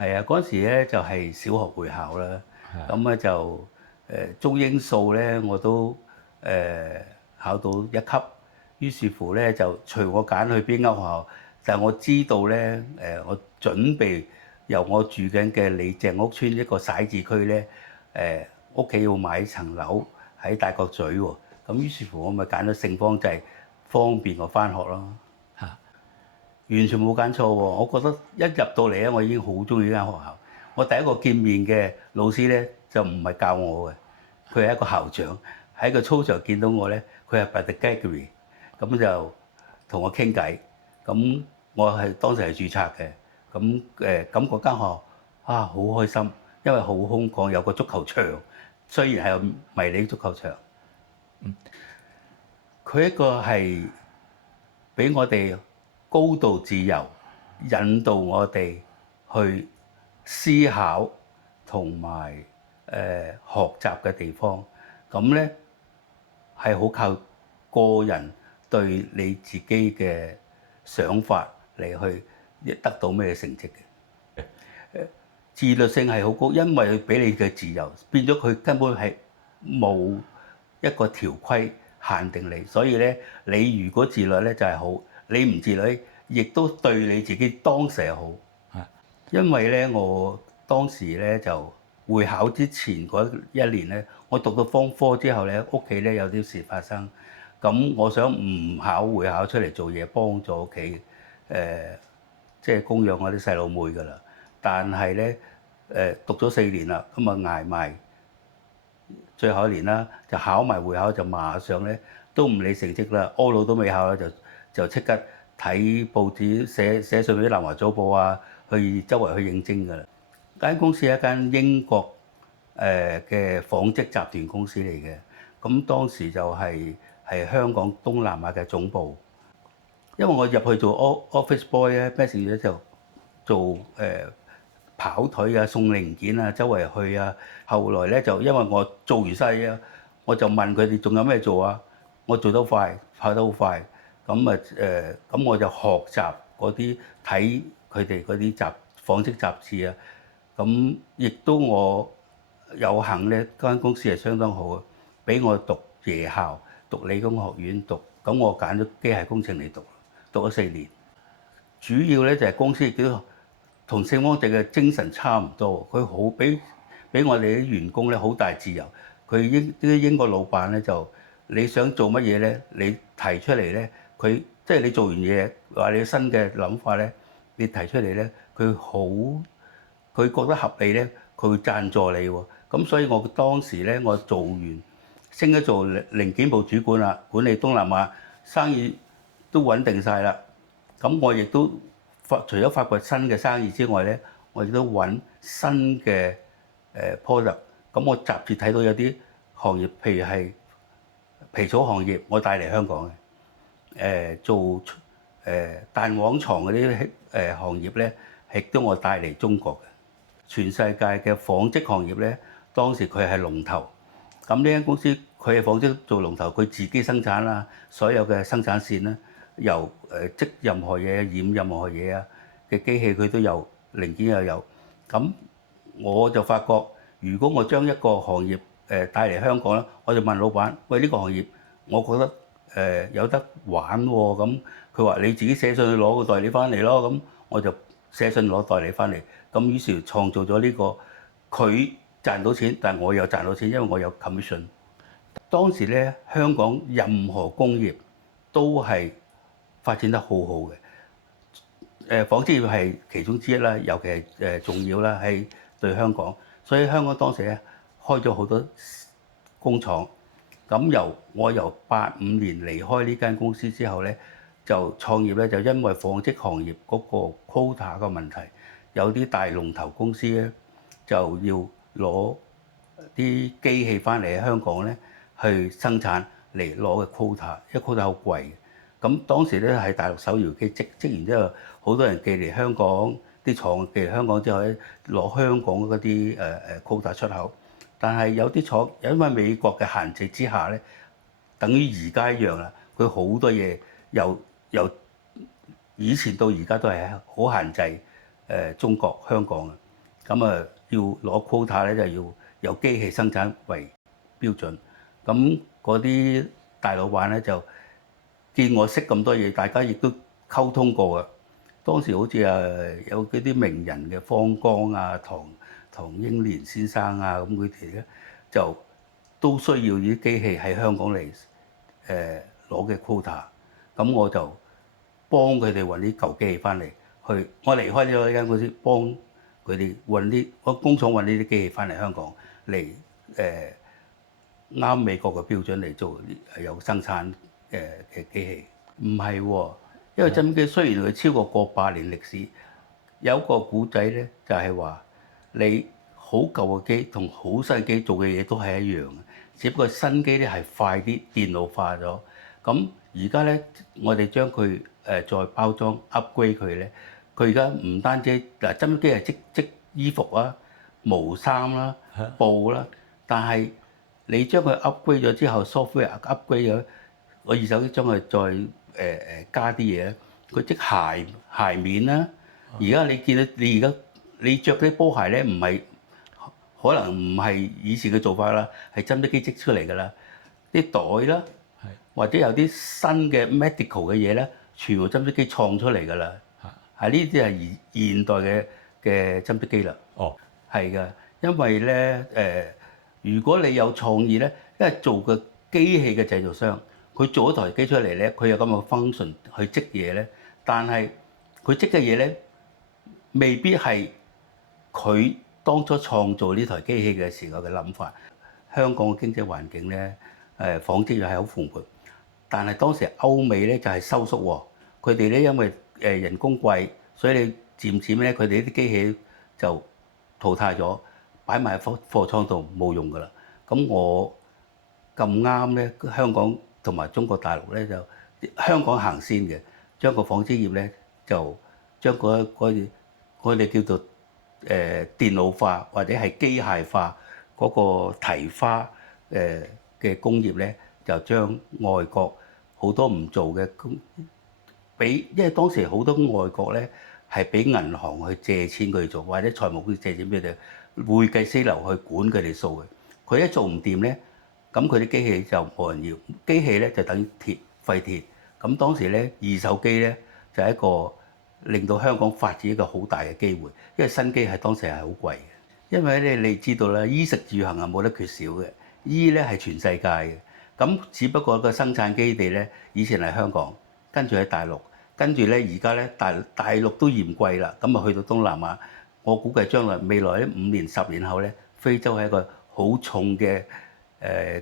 係啊，嗰陣時咧就係小學會考啦，係咁咧就中英數咧我都考到一級，於是乎咧就隨我揀去邊間學校，但係我知道咧我準備由我住緊嘅李鄭屋村一個徙置區咧屋企要買層樓喺大角咀喎，咁於是乎我咪揀咗聖方濟，方便我翻學咯。嚇。完全冇揀錯喎！我覺得一入到嚟咧，我已經好中意呢間學校。我第一個見面嘅老師咧，就唔係教我嘅，佢係一個校長。喺個操場見到我咧，佢係 Brother Gregory，咁就同我傾偈。咁我係當時係註冊嘅。咁感覺間學校啊好開心，因為好空曠，有個足球場，雖然係迷你足球場。佢一個係俾我哋高度自由，引導我哋去思考同埋學習嘅地方。咁咧係好靠個人對你自己嘅想法嚟去得到咩成績嘅。自律性係好高，因為佢俾你嘅自由，變咗佢根本係冇一個條規限定你，所以咧你如果自律咧就係好，你唔自律亦都對你自己當時係好。因為咧我當時咧就會考之前嗰一年咧，我讀到方科之後咧，屋企咧有啲事發生，咁我想唔考會考出嚟做嘢，幫助屋企即係供養我啲細佬妹㗎啦。但係咧讀咗4年啦，咁啊捱埋最後一年啦，就考埋會考就馬上咧都唔理成績啦，柯老都未考啦，就即刻睇報紙寫信俾南華早報啊，去周圍去應徵㗎啦。間公司係一間英國嘅紡織集團公司嚟嘅，咁當時就係香港東南亞嘅總部。因為我入去做 office boy 咧，咩事咧就做跑腿啊、送零件啊、周圍去啊。後來咧就因為我做完晒嘢，我就問佢哋仲有咩做啊？我做得快，跑得好快，咁我就學習嗰啲睇佢哋嗰啲紡織雜誌啊。咁亦都我有幸咧，間公司係相當好啊，俾我讀夜校，讀理工學院讀，咁我揀咗機械工程嚟讀，讀咗4年。主要咧就係公司亦都同聖方濟嘅精神差唔多，佢好俾我哋啲員工咧好大自由。佢啲英國老闆咧就你想做乜嘢咧，你提出嚟咧，佢即係你做完嘢話你有新嘅諗法咧，你提出嚟咧，佢覺得合理咧，佢會贊助你喎。咁所以我當時咧，我做完升咗做零件部主管啦，管理東南亞生意都穩定晒啦。咁我亦都除咗發掘新嘅生意之外咧，我亦都揾新嘅product。咁我雜誌睇到有啲行業，譬如係皮草行業，我帶嚟香港嘅。做彈簧床嗰啲行業咧，亦都我帶嚟中國嘅。全世界嘅紡織行業咧，當時佢係龍頭。咁呢間公司佢係紡織做龍頭，佢自己生產啦，所有嘅生產線啦，由織任何嘢、染任何嘢啊嘅機器佢都有，零件又有。咁我就發覺，如果我將一個行業帶嚟香港咧，我就問老闆：喂，呢個行業我覺得有得玩喎。咁佢話你自己寫信去攞個代理翻嚟咯。咁我就寫信攞代理翻嚟。咁於是創造咗呢個，佢賺到錢，但係我又賺到錢，因為我有 commission。當時咧，香港任何工業都係發展得好好嘅。紡織業係其中之一啦，尤其係重要啦，係對香港。所以香港當時咧開咗好多工廠。咁我由85年離開呢間公司之後咧，就創業咧，就因為紡織行業嗰個 quota 嘅問題。有啲大龍頭公司咧，就要攞啲機器翻嚟喺香港咧去生產嚟攞嘅 quota，因為 quota 好貴嘅。咁當時咧係大陸手搖機織完之後，好多人寄嚟香港，啲廠寄嚟香港之後咧攞香港嗰啲quota 出口。但係有啲廠因為美國嘅限制之下咧，等於而家一樣啦，佢好多嘢由以前到而家都係好限制。中國香港嘅，咁啊要攞 quota 咧就要由機器生產為標準。咁嗰啲大老闆咧就見我識咁多嘢，大家亦都溝通過嘅。當時好似有嗰啲名人嘅方剛啊、唐英年先生啊，咁佢哋咧就都需要啲機器喺香港嚟攞嘅 quota。咁我就幫佢哋揾啲舊機器翻嚟，我離開咗呢間公司，幫佢哋揾工廠揾呢啲機器翻嚟香港嚟啱美國嘅標準嚟做有生產嘅機器。唔係喎，因為針織機雖然佢超過百年歷史，有一個古仔咧就係話你好舊嘅機同好新機做嘅嘢都係一樣嘅，只不過新機咧係快啲，電腦化咗。咁而家咧，我哋將佢再包裝 upgrade 佢咧，佢而家唔單止嗱針織機係織衣服啊、毛衫啦、布啦，但係你將佢 upgrade 咗之後 ，software upgrade 咗，我二手機將佢再加啲嘢咧，佢織鞋面啦。而家你見到你着啲波鞋咧，可能唔係以前嘅做法啦，係針織機織出嚟㗎啦。啲袋啦，或者有啲新嘅 medical 嘅嘢咧，全部針織機創出嚟㗎啦。係呢啲係現代嘅針織機啦。哦，係㗎，因為咧如果你有創意咧，因為做個機器嘅製造商，佢做一台機出嚟咧，佢有咁嘅 function 去織嘢咧，但係佢織嘅嘢咧，未必係佢當初創造呢台機器嘅時候嘅諗法。香港嘅經濟環境咧，紡織業係好蓬勃，但係當時歐美咧就係收縮喎。佢哋咧因為人工貴，所以你漸漸咧佢哋啲機器就淘汰咗，擺埋喺貨倉度冇用㗎啦。咁我咁啱咧，香港同埋中國大陸咧就香港行先嘅，將個紡織業咧就將我哋叫做電腦化或者係機械化嗰個提花嘅工業咧，就將外國好多唔做嘅因為當時好多外國咧係俾銀行去借錢佢做，或者財務公司借錢俾佢哋，會計師樓去管佢哋數嘅。佢一做唔掂咧，咁佢啲機器就冇人要，機器咧就等於廢鐵。咁當時咧二手機咧就係一個令到香港發展一個好大嘅機會，因為新機係當時係好貴嘅。因為咧你知道啦，衣食住行係冇得缺少嘅，衣咧係全世界嘅。咁只不過個生產基地咧以前係香港，跟住喺大陸。跟住咧，而家咧大陸都嫌貴啦，咁啊去到東南亞，我估計將來未來咧5年、10年後咧，非洲係一個好重嘅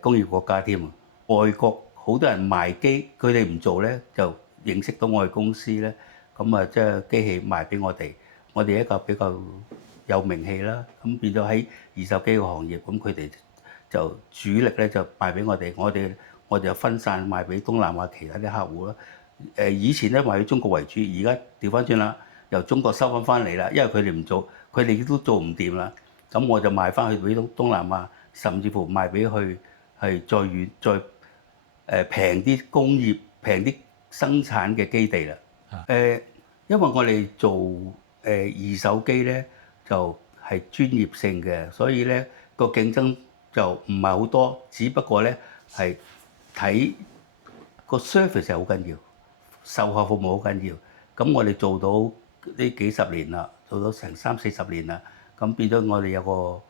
工業國家添。外國好多人賣機，佢哋唔做咧，就認識到我哋公司咧，咁啊即係機器賣俾我哋一個比較有名氣啦。咁變咗喺二手機嘅行業，咁佢哋就主力咧就賣俾我哋，我哋就分散賣俾東南亞其他啲客戶啦。以前咧賣去中國為主，而家調翻轉啦，由中國收翻嚟啦，因為佢哋唔做，佢哋都做唔掂啦。咁我就賣翻去俾東南亞，甚至乎賣俾去係再遠再平啲工業、平啲生產嘅基地啦。因為我哋做二手機咧就係專業性嘅，所以咧個競爭就唔係好多，只不過咧係睇個 service 係好緊要。售後服務好緊要，咁我哋做到呢幾十年啦，做到成30-40年啦，咁變咗我哋有個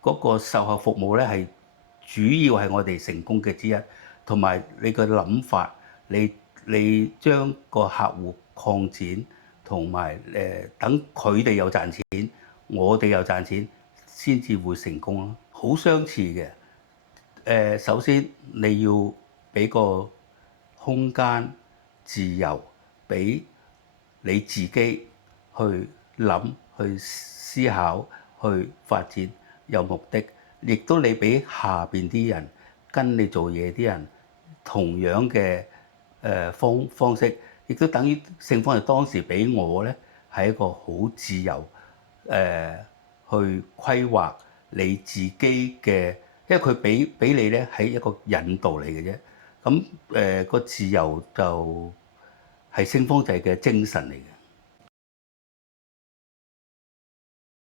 嗰個售後服務咧係主要係我哋成功嘅之一，同埋你個諗法，你將個客戶擴展，同埋等佢哋又賺錢，我哋又賺錢，先至會成功咯。好相似嘅，首先你要俾個空間自由，俾你自己去諗、去思考、去發展，有目的。亦都你俾下邊啲人跟你做嘢啲人同樣嘅方式，亦都等於聖方係當時俾我咧係一個好自由去規劃你自己嘅。因為佢俾你咧係一個引導嚟嘅啫，咁個自由就係聖方濟嘅精神嚟嘅。